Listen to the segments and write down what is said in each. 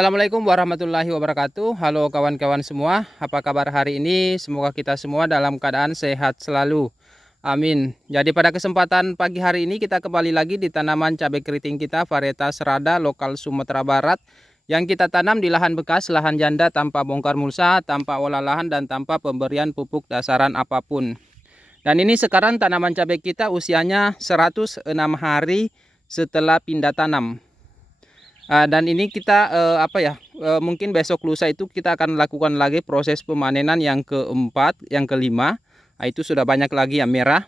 Assalamualaikum warahmatullahi wabarakatuh. Halo kawan-kawan semua, apa kabar hari ini? Semoga kita semua dalam keadaan sehat selalu. Amin. Jadi pada kesempatan pagi hari ini kita kembali lagi di tanaman cabai keriting kita varietas Rada lokal Sumatera Barat yang kita tanam di lahan bekas, lahan janda tanpa bongkar mulsa, tanpa olah lahan dan tanpa pemberian pupuk dasaran apapun. Dan ini sekarang tanaman cabai kita usianya 106 hari setelah pindah tanam. Dan ini kita mungkin besok lusa itu kita akan lakukan lagi proses pemanenan yang keempat, yang kelima. Itu sudah banyak lagi yang merah.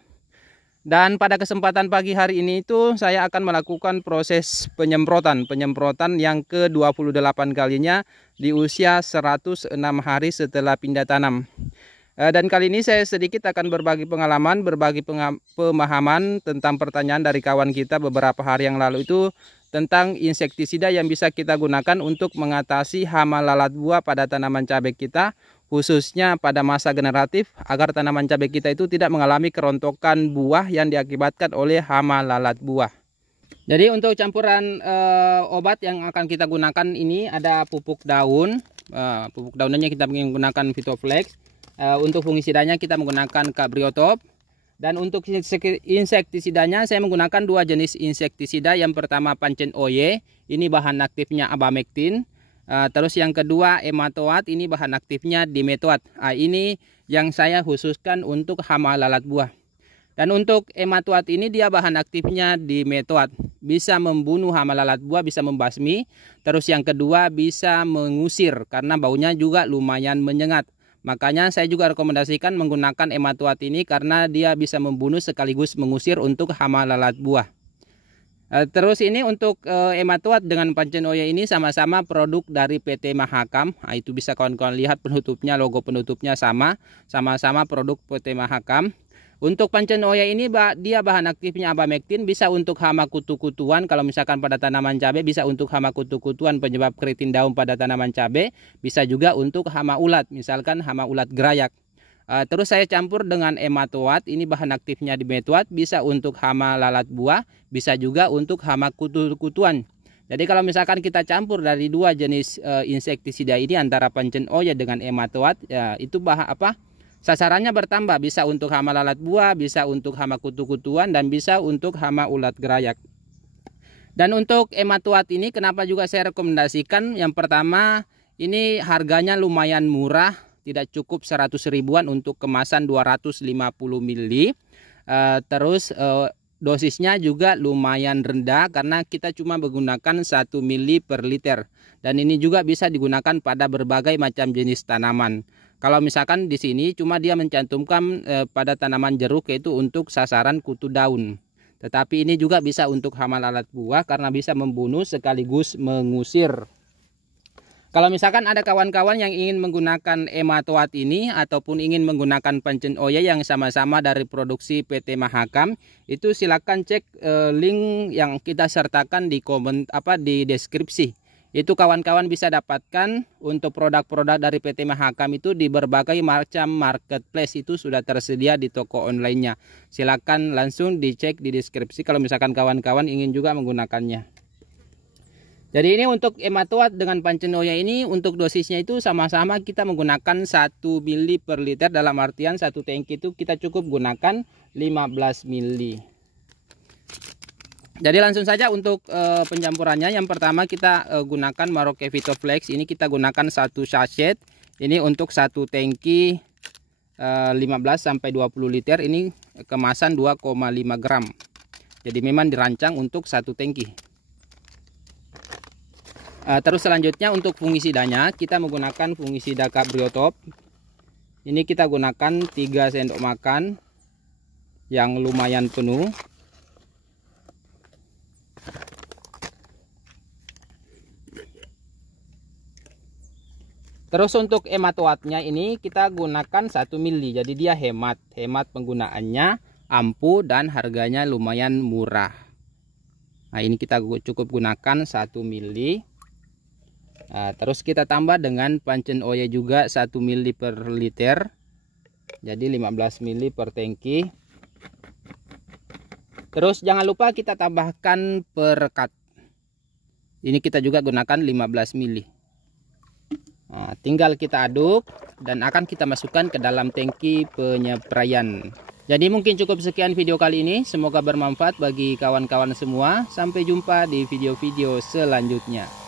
Dan pada kesempatan pagi hari ini itu saya akan melakukan proses penyemprotan yang ke-28 kalinya di usia 106 hari setelah pindah tanam. Dan kali ini saya sedikit akan berbagi pengalaman, berbagi pemahaman tentang pertanyaan dari kawan kita beberapa hari yang lalu itu tentang insektisida yang bisa kita gunakan untuk mengatasi hama lalat buah pada tanaman cabai kita, khususnya pada masa generatif, agar tanaman cabai kita itu tidak mengalami kerontokan buah yang diakibatkan oleh hama lalat buah. Jadi untuk campuran obat yang akan kita gunakan ini ada pupuk daun. Pupuk daunnya kita menggunakan Vitoflex. Untuk fungisidanya kita menggunakan Cabriotop. Dan untuk insektisidanya saya menggunakan dua jenis insektisida. Yang pertama Pancen Oye, ini bahan aktifnya Abamectin. Terus yang kedua Ematoat, ini bahan aktifnya Dimetoat. Ini yang saya khususkan untuk hama lalat buah. Dan untuk Ematoat ini dia bahan aktifnya Dimetoat. Bisa membunuh hama lalat buah, bisa membasmi. Terus yang kedua bisa mengusir karena baunya juga lumayan menyengat. Makanya saya juga rekomendasikan menggunakan Ematoat ini karena dia bisa membunuh sekaligus mengusir untuk hama lalat buah. Terus ini untuk Ematoat dengan Pancen Oye ini sama-sama produk dari PT Mahakam. Itu bisa kawan-kawan lihat penutupnya, logo penutupnya sama-sama produk PT Mahakam. Untuk Pancen Oye ini dia bahan aktifnya Abamectin, bisa untuk hama kutu-kutuan. Kalau misalkan pada tanaman cabai bisa untuk hama kutu-kutuan penyebab keriting daun pada tanaman cabai, bisa juga untuk hama ulat, misalkan hama ulat gerayak. Terus saya campur dengan Ematoat, ini bahan aktifnya Dimetoat, bisa untuk hama lalat buah, bisa juga untuk hama kutu-kutuan. Jadi kalau misalkan kita campur dari dua jenis insektisida ini antara Pancen Oye dengan Ematoat, ya itu sasarannya bertambah, bisa untuk hama lalat buah, bisa untuk hama kutu-kutuan, dan bisa untuk hama ulat gerayak. Dan untuk Ematoat ini kenapa juga saya rekomendasikan? Yang pertama, ini harganya lumayan murah, tidak cukup 100 ribuan untuk kemasan 250 ml. Terus dosisnya juga lumayan rendah karena kita cuma menggunakan 1 ml per liter. Dan ini juga bisa digunakan pada berbagai macam jenis tanaman. Kalau misalkan di sini cuma dia mencantumkan pada tanaman jeruk, yaitu untuk sasaran kutu daun. Tetapi ini juga bisa untuk hama lalat buah karena bisa membunuh sekaligus mengusir. Kalau misalkan ada kawan-kawan yang ingin menggunakan Ematoat ini ataupun ingin menggunakan Pancen Oye yang sama-sama dari produksi PT Mahakam, itu silakan cek link yang kita sertakan di di deskripsi. Itu kawan-kawan bisa dapatkan untuk produk-produk dari PT Mahakam itu di berbagai macam marketplace, itu sudah tersedia di toko online-nya. Silakan langsung dicek di deskripsi kalau misalkan kawan-kawan ingin juga menggunakannya. Jadi ini untuk Ematoat dengan Pancen Oye ini untuk dosisnya itu sama-sama kita menggunakan 1 ml per liter, dalam artian satu tangki itu kita cukup gunakan 15 ml. Jadi langsung saja untuk pencampurannya. Yang pertama kita gunakan Maroke Vitoflex. Ini kita gunakan 1 sachet. Ini untuk satu tangki 15 sampai 20 liter. Ini kemasan 2,5 gram. Jadi memang dirancang untuk satu tangki. Terus selanjutnya untuk fungisidanya kita menggunakan fungisida Cabriotop. Ini kita gunakan 3 sendok makan yang lumayan penuh. Terus untuk Ematoatnya ini kita gunakan 1 ml. Jadi dia hemat penggunaannya, ampuh, dan harganya lumayan murah. Nah ini kita cukup gunakan 1 ml. Terus kita tambah dengan Pancen Oye juga 1 ml per liter. Jadi 15 ml per tangki. Terus jangan lupa kita tambahkan perekat. Ini kita juga gunakan 15 ml. Nah, tinggal kita aduk dan akan kita masukkan ke dalam tangki penyepraian. Jadi mungkin cukup sekian video kali ini. Semoga bermanfaat bagi kawan-kawan semua. Sampai jumpa di video-video selanjutnya.